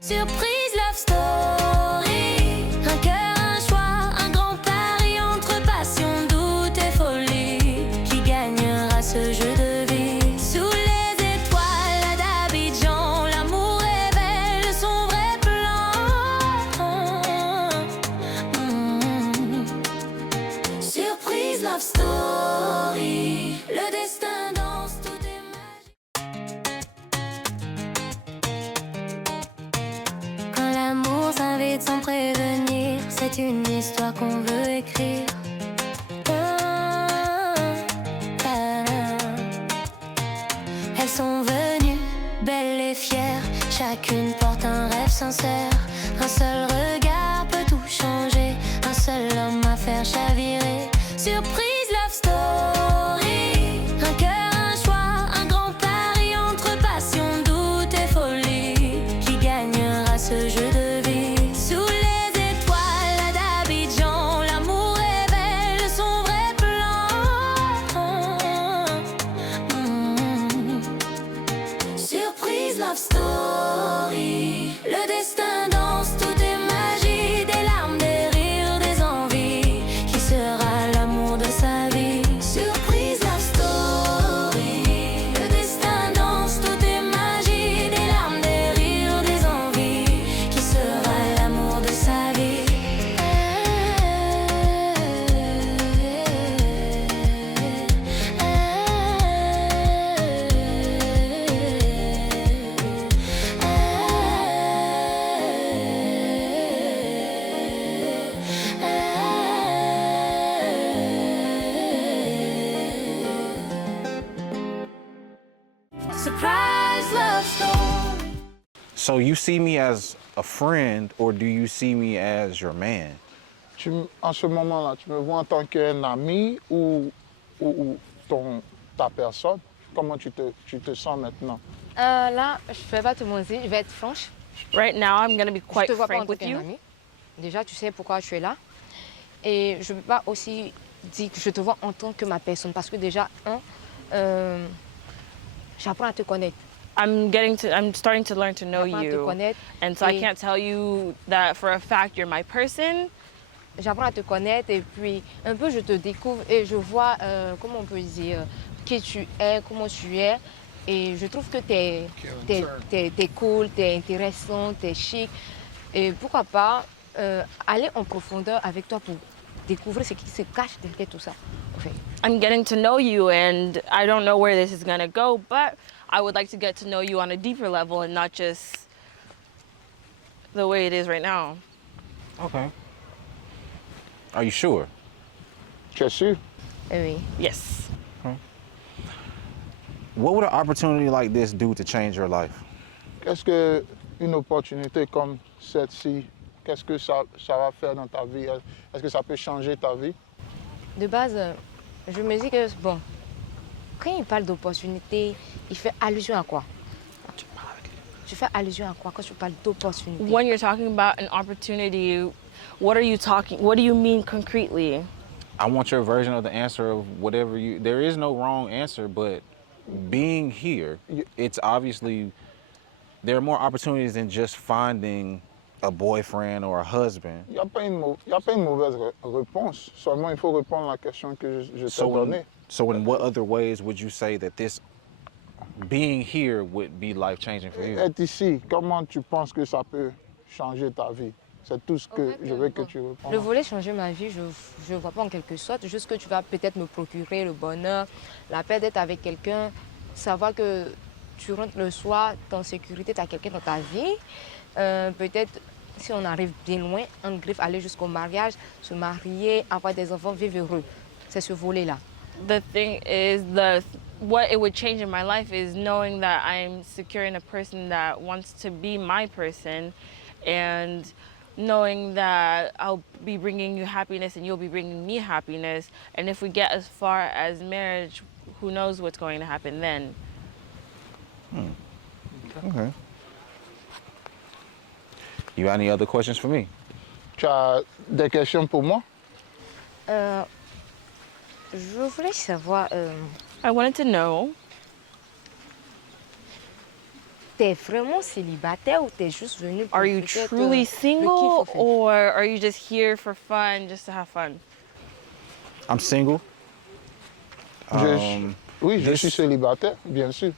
Surprise love story. Un cœur, un choix, un grand pari entre passion, doute et folie. Qui gagnera ce jeu de vie? Sous les étoiles d'Abidjan, l'amour révèle son vrai plan. Surprise love story. Le destin danse, tout est magique. Quand l'amour s'invite sans prévenir, c'est une histoire qu'on veut écrire. Elles sont venues, belles et fières, chacune porte un rêve sincère. Un seul regard peut tout changer, un seul homme à faire chavirer. Surprise love story. Un cœur, un choix, un grand pari entre passion, doute et folie. Qui gagnera ce jeu de vie? Sous les étoiles d'Abidjan, l'amour révèle son vrai plan. Surprise love story. Le destin danse, tout est magie, des larmes, des rires, des envies. Qui sera l'amour de sa vie? Surprise love story. Le destin danse, tout est magie, des larmes, des rires, des envies. Qui sera l'amour de sa vie? Surprise love story. So you see me as a friend or do you see me as your man? En ce moment-là, tu me vois en tant qu'un ami ou ta personne? Comment tu te sens maintenant? Là, je ne vais pas te mentir, je vais être franche. Right now, I'm going to be Je quite te vois pas en frank tant with qu'un you. ami. Déjà, tu sais pourquoi je suis là. Et je ne peux pas aussi dire que je te vois en tant que ma personne. Parce que déjà, j'apprends à te connaître. I'm starting to learn to know J'apprends à te you. connaître. And so I Et can't tell you that for a fact you're my person. J'apprends à te connaître et puis un peu je te découvre et je vois, comment on peut dire, qui tu es, comment tu es. Et je trouve que t'es cool, t'es intéressant, t'es chic. Et pourquoi pas aller en profondeur avec toi pour découvrir ce qui se cache derrière tout ça. En fait. I'm getting to know you and I don't know where this is going to go, but I would like to get to know you on a deeper level and not just the way it is right now. Okay. Are you sure? Tu es sûr? Oui. Yes. What would an opportunity like this do to change your life? Qu'est-ce qu'une opportunité comme celle-ci, qu'est-ce que ça va faire dans ta vie? Est-ce que ça peut changer ta vie? De base, je me dis que, bon, quand il parle d'opportunité, il fait allusion à quoi? Tu fais allusion à quoi quand tu parles d'opportunité? When you're talking about an opportunity, what do you mean concretely? I want your version of the answer of whatever you. There is no wrong answer, but being here, it's obviously there are more opportunities than just finding a boyfriend or a husband. Il n'y a pas une mauvaise réponse. Seulement, il faut répondre à la question que je t'ai donnée. So in what other ways would you say that this being here would be life-changing for you? Être ici, comment tu penses que ça peut changer ta vie? C'est tout ce que En fait, je veux que tu répondes. Le volet changer ma vie, je ne vois pas en quelque sorte. Juste que tu vas peut-être me procurer le bonheur, la paix d'être avec quelqu'un, savoir que tu rentres le soir, tu es en sécurité, tu as quelqu'un dans ta vie. Peut-être, si on arrive bien loin, en griffe, aller jusqu'au mariage, se marier, avoir des enfants, vivre heureux. C'est ce volet-là. The thing is, what it would change in my life is knowing that I'm secure in a person that wants to be my person, and knowing that I'll be bringing you happiness and you'll be bringing me happiness. And if we get as far as marriage, who knows what's going to happen then? Okay. You got any other questions for me? Tu as des questions pour moi? Je voulais savoir, I wanted to know t'es vraiment célibataire ou t'es juste venu pour Are you peut-être, truly le single, kiff, au fait? or are you just here for fun, just to have fun? I'm single. Oui, je this- suis célibataire, bien sûr.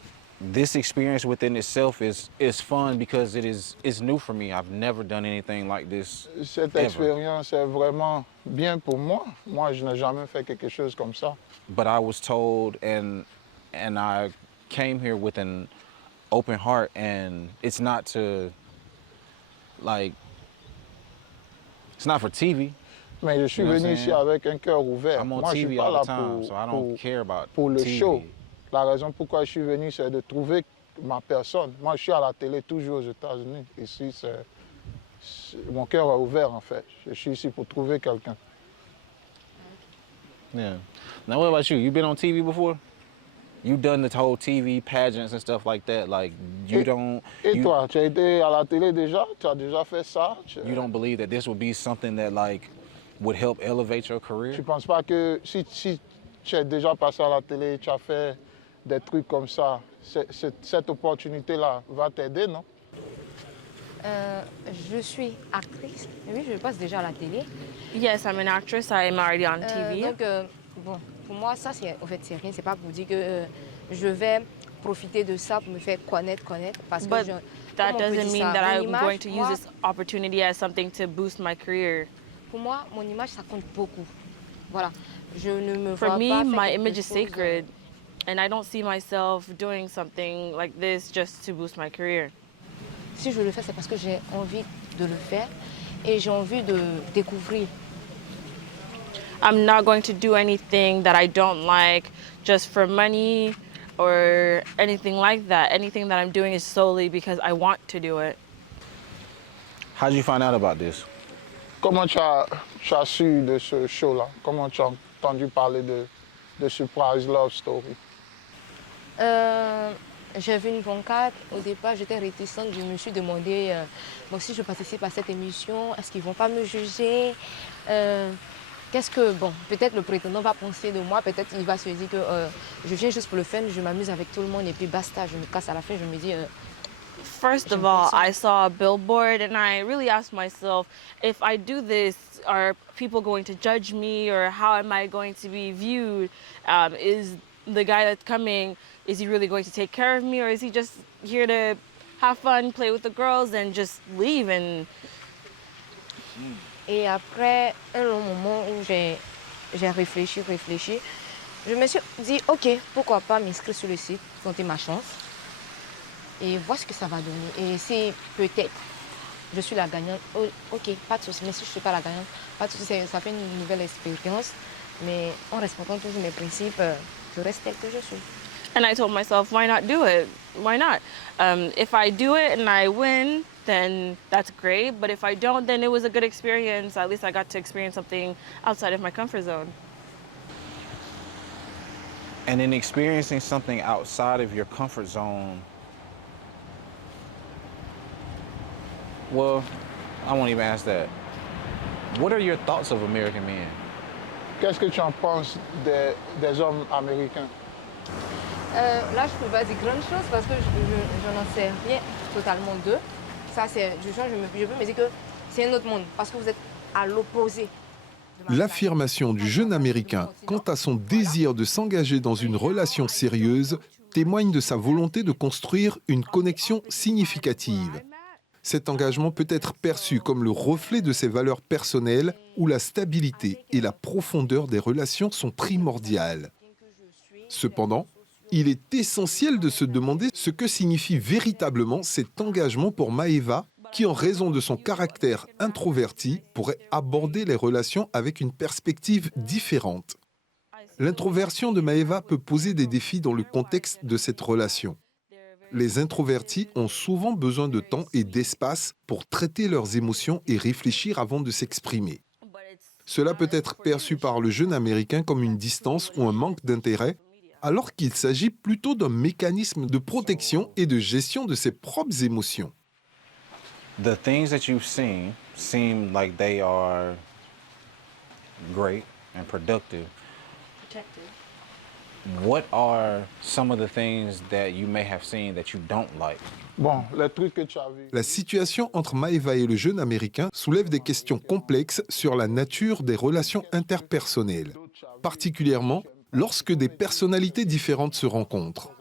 This experience within itself is fun because it's new for me. I've never done anything like this. Cette Ever. expérience est vraiment bien pour moi. Moi, je n'ai jamais fait quelque chose comme ça. But I was told, and I came here with an open heart, and it's not to, like, it's not for TV. Mais je suis You know what venu I'm ici saying? avec un cœur ouvert. I'm on Moi, je TV suis pas all là the time, so I don't pour, care about pour le TV. show. La raison pourquoi je suis venu, c'est de trouver ma personne. Moi, je suis à la télé toujours aux États-Unis. Ici, mon cœur est ouvert, en fait. Je suis ici pour trouver quelqu'un. Yeah. Now, what about you? You been on TV before? You've done the whole TV pageants and stuff like that. Like, you don't. Et you, toi, tu as été à la télé déjà? Tu as déjà fait ça? You don't believe that this would be something that, like, would help elevate your career? Tu ne penses pas que si tu es déjà passé à la télé, tu as fait des trucs comme ça, cette opportunité-là va t'aider, non? Je suis actrice. Oui, je passe déjà à la télé. Yes, I'm an actress. I'm already on TV. Donc, bon, pour moi, ça, en fait, c'est rien. C'est pas pour dire que je vais profiter de ça pour me faire connaître. Parce But que that comment on peut doesn't dire mean ça? that Mon I'm image, going to use moi, this opportunity as something to boost my career. Pour moi, mon image, ça compte beaucoup. Voilà. Je ne me For vois me, pas faire my quelque image is chose, sacred, and I don't see myself doing something like this just to boost my career. Si je le fais, c'est parce que j'ai envie de le faire et j'ai envie de découvrir. I'm not going to do anything that I don't like just for money or anything like that. Anything that I'm doing is solely because I want to do it. How'd you find out about this? Comment tu as su de ce show-là? Comment tu as entendu parler de Surprise Love Story? J'ai vu une pancarte. Au départ, j'étais réticente. Je me suis demandé bon, si je participe à cette émission, est-ce qu'ils ne vont pas me juger? Qu'est-ce que, bon, peut-être le prétendant va penser de moi, peut-être il va se dire que je viens juste pour le fun, je m'amuse avec tout le monde et puis basta, je me casse à la fin, je me dis. First of all, I saw a billboard and I really asked myself, if I do this, are people going to judge me or how am I going to be viewed? Is the guy that's coming, is he really going to take care of me or is he just here to have fun, play with the girls and just leave? Et après un long moment où j'ai réfléchi, je me suis dit, ok, pourquoi pas m'inscrire sur le site, tenter ma chance et voir ce que ça va donner. Et si peut-être je suis la gagnante, ok, pas de souci, mais si je ne suis pas la gagnante, pas de souci, ça fait une nouvelle expérience, mais en respectant toujours mes principes, je reste telle que je suis. And I told myself, why not do it? Why not? If I do it and I win, then that's great. But if I don't, then it was a good experience. At least I got to experience something outside of my comfort zone. And in experiencing something outside of your comfort zone, well, I won't even ask that. What are your thoughts of American men? Qu'est-ce que tu en penses des hommes américains? Là, je ne peux pas dire grande chose parce que je n'en sais rien totalement d'eux. Ça, je peux me dire que c'est un autre monde parce que vous êtes à l'opposé. L'affirmation du jeune Américain quant à son désir de s'engager dans une relation sérieuse témoigne de sa volonté de construire une connexion significative. Cet engagement peut être perçu comme le reflet de ses valeurs personnelles où la stabilité et la profondeur des relations sont primordiales. Cependant, il est essentiel de se demander ce que signifie véritablement cet engagement pour Maeva, qui, en raison de son caractère introverti, pourrait aborder les relations avec une perspective différente. L'introversion de Maeva peut poser des défis dans le contexte de cette relation. Les introvertis ont souvent besoin de temps et d'espace pour traiter leurs émotions et réfléchir avant de s'exprimer. Cela peut être perçu par le jeune Américain comme une distance ou un manque d'intérêt, alors qu'il s'agit plutôt d'un mécanisme de protection et de gestion de ses propres émotions. The things that you've seen seem like they are great and productive. what are some of the things that you may have seen that you don't like? Bon, les trucs que tu as vus. La situation entre Maeva et le jeune Américain soulève des questions complexes sur la nature des relations interpersonnelles, particulièrement lorsque des personnalités différentes se rencontrent.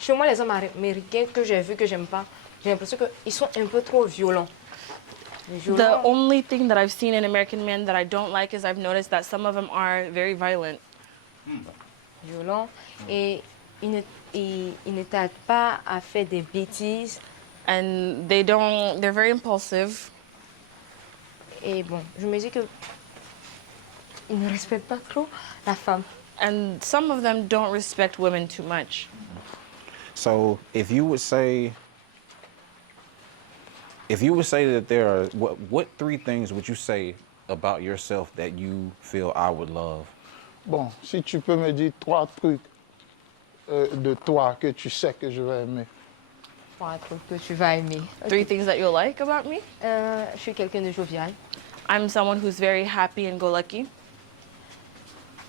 Chez moi, les hommes américains que j'ai vus, que j'aime pas, j'ai l'impression qu'ils sont un peu trop violents. The only thing that I've seen in American men that I don't like is I've noticed that some of them are very violent. Violents. Et ils ne tardent pas à faire des bêtises. And they're very impulsive. Et bon, je me dis que ils ne respectent pas trop la femme. And some of them don't respect women too much. So if you would say that there are, what three things would you say about yourself that you feel I would love? Bon, si tu peux me dire 3 trucs de toi que tu sais que je vais aimer. 3 trucs que tu vas aimer. 3 things that you'll like about me? Je suis quelqu'un de jovial. I'm someone who's very happy and go lucky.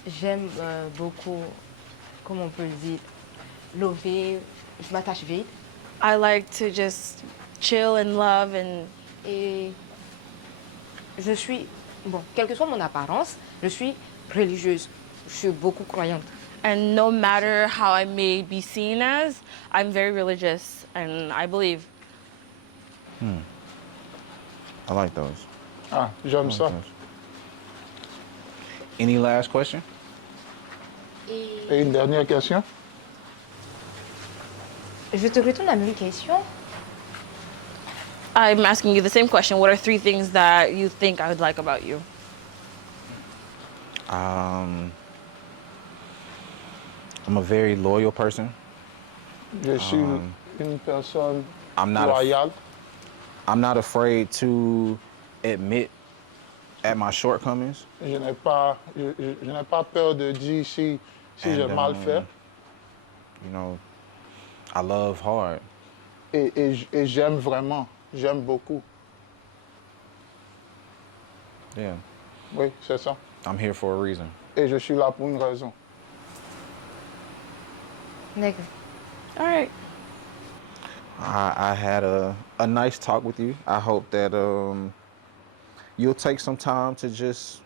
J'aime beaucoup, comment on peut le dire, lever, je m'attache vite. I like to just chill and love Et je suis, bon, quelle que soit mon apparence, je suis religieuse. Je suis beaucoup croyante. And no matter how I may be seen as, I'm very religious and I believe. I like those. Ah, j'aime ça. Any last question? Et une dernière question. Je te retourne la même question. I'm asking you the same question. What are 3 things that you think I would like about you? I'm a very loyal person. Je suis une personne I'm not loyale. I'm not afraid to admit at my shortcomings. Je n'ai pas peur de dire si j'ai mal fait. You know, I love hard. Et j'aime vraiment, j'aime beaucoup. Yeah, Oui, c'est ça. I'm here for a reason. Et je suis là pour une raison. D'accord. All right. I had a nice talk with you. I hope that you'll take some time to just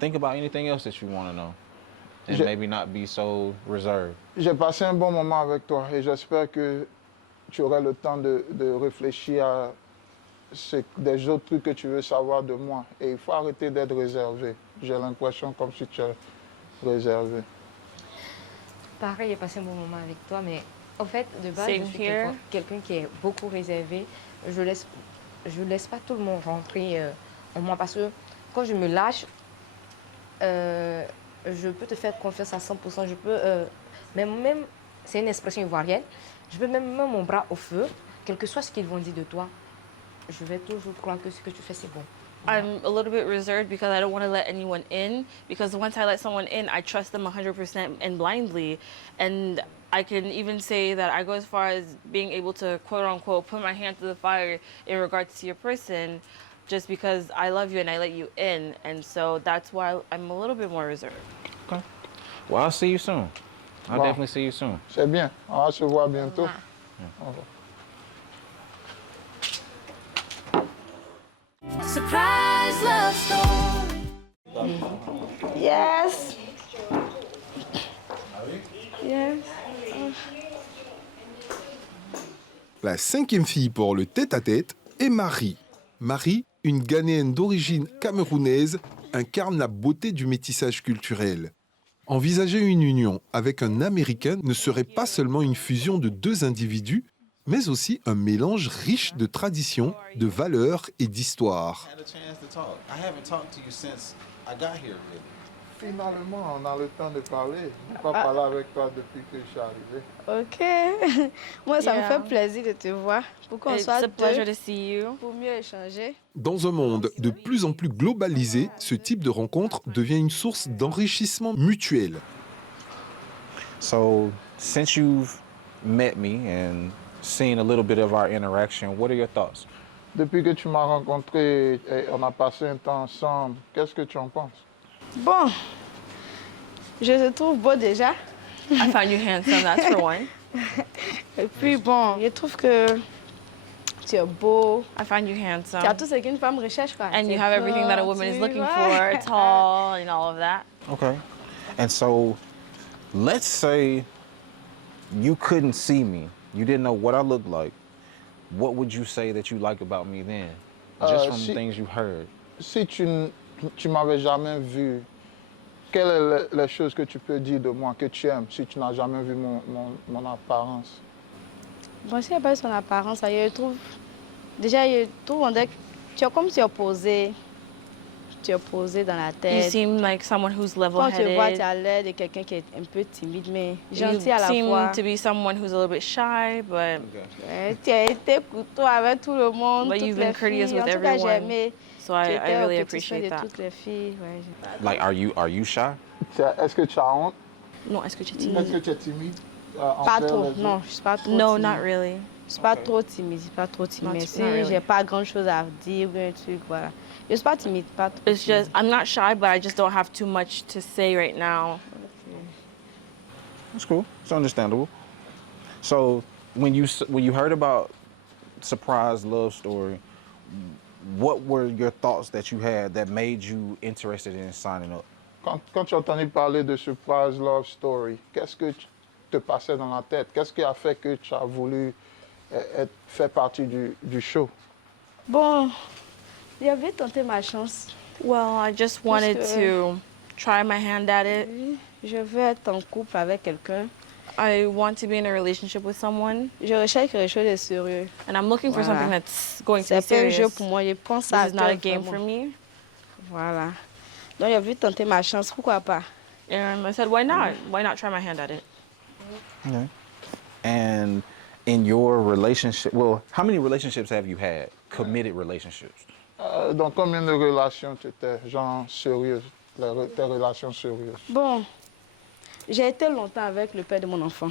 think about anything else that you want to know and maybe not be so reserved. J'ai passé un bon moment avec toi et j'espère que tu auras le temps de réfléchir à des autres trucs que tu veux savoir de moi. Et il faut arrêter d'être réservé. J'ai l'impression comme si tu es réservé. Pareil, j'ai passé un bon moment avec toi, mais en fait, de base, Same je suis here. quelqu'un qui est beaucoup réservé. Je laisse pas tout le monde rentrer en moi parce que quand je me lâche, je peux te faire confiance à 100%. Je peux, même c'est une expression ivoirienne, je peux même mettre mon bras au feu, quel que soit ce qu'ils vont dire de toi, je vais toujours croire que ce que tu fais, c'est bon. I'm a little bit reserved because I don't want to let anyone in. Because once I let someone in, I trust them 100% and blindly. And I can even say that I go as far as being able to, quote unquote, put my hand to the fire in regards to your person just because I love you and I let you in. And so that's why I'm a little bit more reserved. Okay. Well, I'll see you soon. I'll Wow. definitely see you soon. C'est bien. On va se voir bientôt. Au revoir. Surprise love story. Yes. Yes. La 5e fille pour le tête-à-tête est Marie. Marie, une Ghanéenne d'origine camerounaise, incarne la beauté du métissage culturel. Envisager une union avec un Américain ne serait pas seulement une fusion de 2 individus, mais aussi un mélange riche de traditions, de valeurs et d'histoires. Finalement, on a le temps de parler. Je n'ai pas parlé avec toi depuis que je suis arrivé. Ok. Moi, ça me Yeah. fait plaisir de te voir. Pour qu'on It's soit a pleasure deux, to see you. pour mieux échanger. Dans un monde de plus en plus globalisé, ce type de rencontre devient une source d'enrichissement mutuel. So, since you've met me and seen a little bit of our interaction, what are your thoughts? Depuis que tu m'as rencontré et on a passé un temps ensemble, qu'est-ce que tu en penses? Bon, Je te trouve beau déjà. I find you handsome, that's for one. Et puis bon, je trouve que tu es beau. I find you Tu as handsome. tout ce qu'une femme recherche, quoi. And Tu you es have everything that a woman is tu looking vois. for, tall and all of that. Okay. And so, let's say you couldn't see me. You didn't know what I looked like. What would you say that you like about me then? Just from things you heard. Si tu m'avais jamais vu, quelles sont les choses que tu peux dire de moi que tu aimes si tu n'as jamais vu mon apparence? Bon, si elle pas son apparence, je trouve. Déjà, je trouve on dirait que tu es comme tu es posé. Tu es posé dans la You tête. seem like someone who's Quand tu vois, tu level-headed. as l'air de quelqu'un qui est un peu timide, mais You gentil à la seem fois. to be someone who's a little bit shy, but Ouais, tu as été couteau avec tout le monde, But toutes you've les been courteous filles. En with tout cas, j'ai everyone. aimé. so Tu I étais au really petit soin appreciate de that. toutes les filles. Ouais, Like, are you shy? Est-ce que tu as honte? Non, est-ce que tu es Est-ce timide? que tu es timide? pas envers trop, les autres? non, je suis pas trop No, timide. not really. Je suis pas trop timide, je suis pas trop timide. Not- Si not really. j'ai pas grand chose à dire ou un truc, voilà. Je suis pas timide, pas trop. It's just, I'm not shy, but I just don't have too much to say right now. That's cool. It's understandable. So, when you heard about Surprise Love Story, what were your thoughts that you had that made you interested in signing up? Quand tu as entendu parler de Surprise Love Story, qu'est-ce que te passait dans la tête? Qu'est-ce qui a fait que tu as voulu faire partie du show? Bon, j'avais tenté ma chance. Well, I just wanted que- to try my hand at it. Je veux être en couple avec quelqu'un. I want to be in a relationship with someone, Je recherche quelque chose de sérieux. and I'm looking for Voilà. something that's going to be C'est pas un jeu serious. pour moi, je prends ça This à is not a cœur, game vraiment. for me. Voilà. Donc, j'ai voulu tenter ma chance, pourquoi pas? And I said, why not? Why not try my hand at it? Okay. And in your relationship, well, how many relationships have you had? Committed relationships? Dans combien de relations tu étais, genre sérieuses, tes relations sérieuses? Bon, j'ai été longtemps avec le père de mon enfant.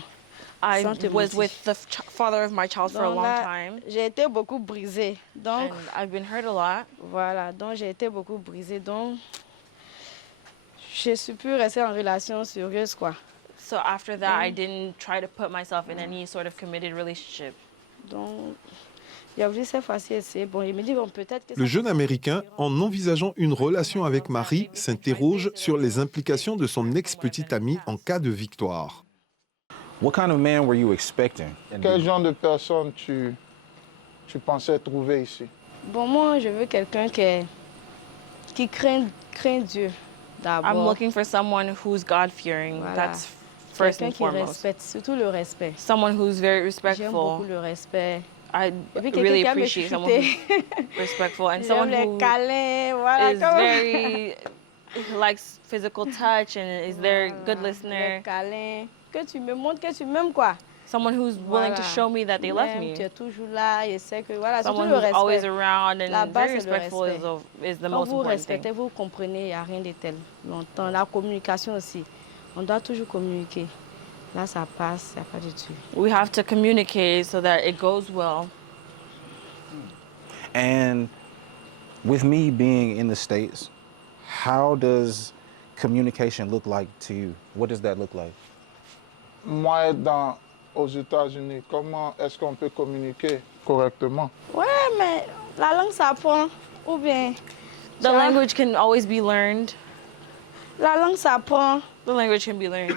I Sans te was mentir. with the father of my child for a Donc long là, time, j'ai été beaucoup brisée. Donc, and I've been hurt a lot. voilà, donc j'ai été beaucoup brisée. Donc, je suis plus restée en relation sérieuse, quoi. So after that, I didn't try to put myself in any sort of committed relationship. Donc, j'ai voulu cette fois-ci essayer. Bon, il me dit, bon, peut-être que Le ça jeune peut Américain, servir. en envisageant une relation avec Marie, s'interroge sur les implications de son ex-petite amie en cas de victoire. What kind of man were you expecting? Quel genre de personne tu pensais trouver ici? Bon, moi, je veux quelqu'un qui craint Dieu, d'abord. I'm looking for someone who's God-fearing. Voilà. That's first Quelqu'un and qui foremost. respecte, surtout le respect. Someone who's very J'aime beaucoup respectful. le respect. I Et puis quelqu'un really qui aime me appreciate someone who's chouchouter. respectful and J'aime someone les who câlins, voilà. is comme- very who likes physical touch and is their good Voilà, listener. Les câlins. Que tu me montres que tu m'aimes, quoi. Someone who's willing to Voilà. show me that they love Même, Tu me. es toujours là, je sais que, voilà, surtout Someone le who's always respect. around La and base, very c'est le respectful respect. is the Quand most vous important respectez, thing. vous comprenez, il n'y a rien de tel. Longtemps. La communication aussi. On doit toujours communiquer. Là, ça passe, il n'y a pas de tout. We have to communicate so that it goes well. And with me being in the States, how does communication look like to you? What does that look like? Moi, être aux États-Unis, comment est-ce qu'on peut communiquer correctement? Ouais, mais la langue s'apprend. Ou bien, The language can always be learned. la langue s'apprend. The language can be learned.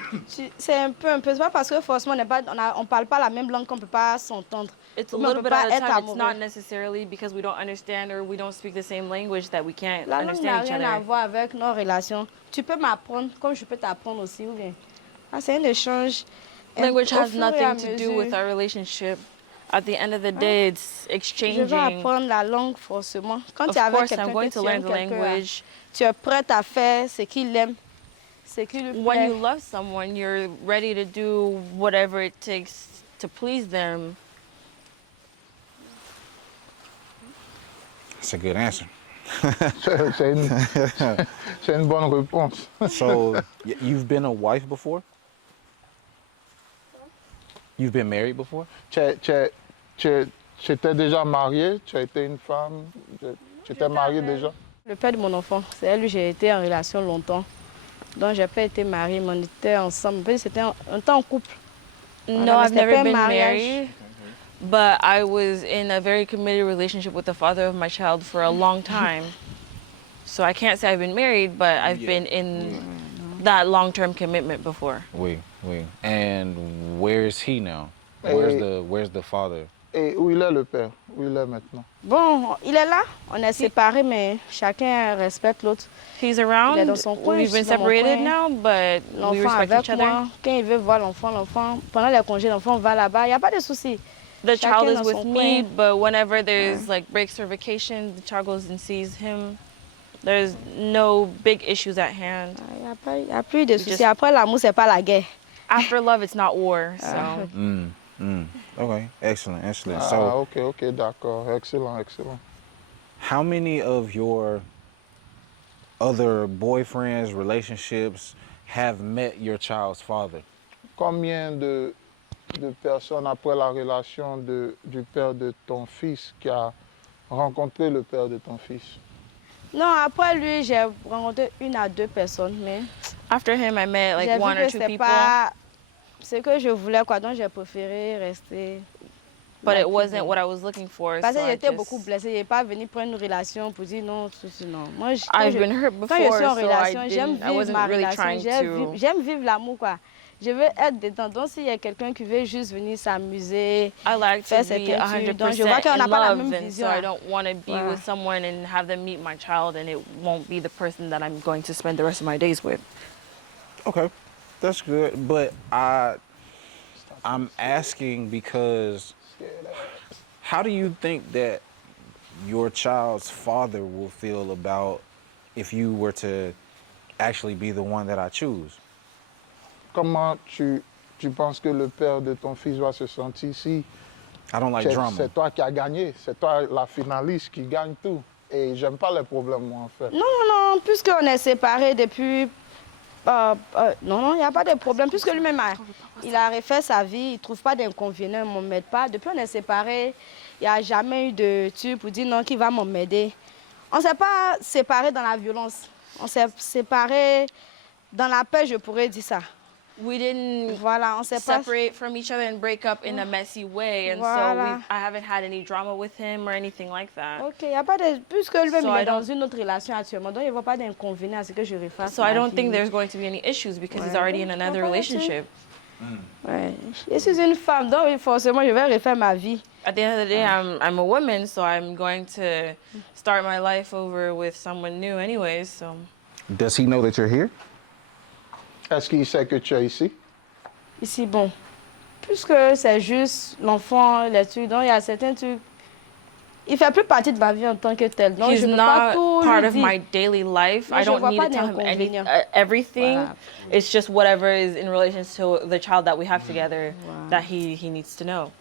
C'est un peu. C'est pas parce que forcément on ne parle pas la même langue qu'on ne peut pas s'entendre. It's a Mais on little peut bit pas at a être time. It's amoureux. not necessarily because we don't understand or we don't speak the same language that we can't La langue n'a understand each rien à other. voir avec nos relations. Tu peux m'apprendre comme je peux t'apprendre aussi. Ou bien. Ah, c'est un échange. Et Language au has fur et à nothing to do mesure, with our relationship. At the end of the day, it's Je vais exchanging. apprendre la langue forcément. Quand Of tu es avec course, quelqu'un I'm going que to tu learn aimes, the quelqu'un, language. tu es prête à faire ce qu'il aime, ce qui lui When plaît. you love someone, you're ready to do whatever it takes to please them. That's a good answer. C'est une bonne réponse. So, you've been a wife before? You've been married before? Tu étais déjà mariée? Tu as été une femme? Tu étais mariée déjà? Le père de mon enfant, c'est lui j'ai été en relation longtemps. Donc, j'ai pas été mariée, mais on était ensemble. C'était un temps en couple. No, Voilà, I've mais c'était never pas un been mariage. married, but I was in a very committed relationship with the father of my child for a long time. So I can't say I've been married, but I've been in that long-term commitment before. Oui, oui. And where is he now? Where's the father? Et où il est le père? Où il est maintenant? Bon, il est là, on est séparés, mais chacun respecte l'autre. He's around. Il est dans son coin, We've je been suis dans mon separated coin. now, but we L'enfant respect avec each other. moi. Quand il veut voir l'enfant, pendant les congés, l'enfant va là-bas. Il n'y a pas de souci. The Chacun child is dans with son me, coin. but whenever there's like breaks or vacation, the child goes and sees him. There's no big issues at hand. Il n'y a plus de soucis. just- Après, l'amour, ce n'est pas la guerre. After love, it's not war. So Okay, excellent. Ah, So, ok, d'accord. Excellent. how many of your other boyfriends, relationships have met your child's father? Combien de personnes après la relation du père de ton fils qui a rencontré le père de ton fils? Non, après lui, j'ai rencontré 1 à 2 personnes, mais after him, I met like j'ai vu one or que two c'est people, pas ce que je voulais, quoi. Donc, j'ai préféré rester. but là, it puis wasn't bon. what I was looking for. Parce So que I j'étais beaucoup just, blessée. Je n'ai pas venu prendre une relation pour dire non, non. Moi, I've been hurt quand je before, suis en so relation, I j'aime didn't. I vivre wasn't ma really relation. trying to. J'aime vivre l'amour, quoi. Je veux être dedans. Donc, s'il y a quelqu'un qui veut juste venir s'amuser, I like to faire be certains trucs. 100% Donc, je vois qu'on n'a in pas la love, même and so vision. I don't want to be Voilà. with someone and have them meet my child, and it won't be the person that I'm going to spend the rest of my days with. Okay, that's good. But I'm asking because how do you think that your child's father will feel about if you were to actually be the one that I choose? Comment tu penses que le père de ton fils va se sentir si I don't like drama. c'est toi qui as gagné, c'est toi la finaliste qui gagne tout? Et j'aime pas les problèmes, moi, en fait. Non, puisqu'on est séparés depuis... non, il n'y a pas de problème. Puisque lui-même, il a refait sa vie, il ne trouve pas d'inconvénient, il ne m'emmède pas. Depuis qu'on est séparés, il n'y a jamais eu de truc pour dire non, qui va m'emmerder. On ne s'est pas séparés dans la violence. On s'est séparés dans la paix, je pourrais dire ça. We didn't Voilà, on s'est pas... separate from each other and break up in a messy way, and Voilà. I haven't had any drama with him or anything like that. Ok, il n'y a pas de... Puisque lui-même, So il I est dans don't- une autre relation actuellement, donc il ne voit pas d'inconvénient à ce que je refasse So I ma don't vie. think there's going to be any issues because he's Ouais, already in donc, another on va là-dessus. relationship. Ouais. Je suis une femme, donc forcément, je vais refaire ma vie. At the end of the day, I'm a woman, so I'm going to start my life over with someone new anyways. So Does he know that you're here? Est-ce qu'il sait que tu es ici? Ici, bon, puisque c'est juste l'enfant, les trucs, donc il y a certains trucs... Il ne fait plus partie de ma vie en tant que tel. Donc, he's je ne peux pas not tout part lui of dire. my daily life. Mais I je don't vois need pas to tell him d'inconvénient. everything. Voilà. It's just whatever is in relation to the child that we have together that he needs to know.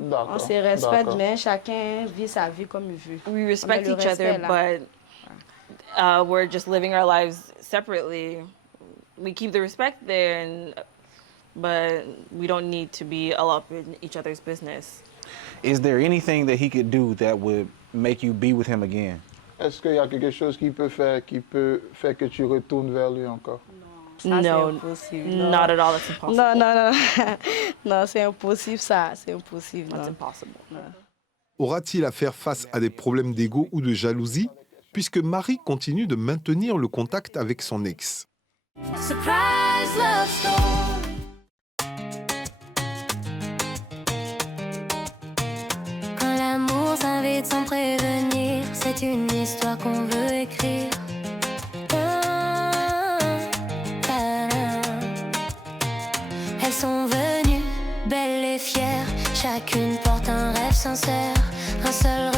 D'accord. On se respecte, d'accord. mais chacun vit sa vie comme il veut. We respect le each other, respect, là. but we're just living our lives separately. We keep the respect there, but we don't need to be all up in each other's business. Is there anything that he could do that would make you be with him again? Est-ce qu'il y a quelque chose qu'il peut faire que tu retournes vers lui encore? Ça, No, c'est impossible. Non. not at all. That's impossible. Non. Non, c'est impossible, ça. C'est impossible. That's non. impossible. Aura-t-il à faire face à des problèmes d'ego ou de jalousie, puisque Marie continue de maintenir le contact avec son ex? Surprise love story. Quand l'amour s'invite sans prévenir, c'est une histoire qu'on veut écrire. Elles sont venues, belles et fières, chacune porte un rêve sincère, un seul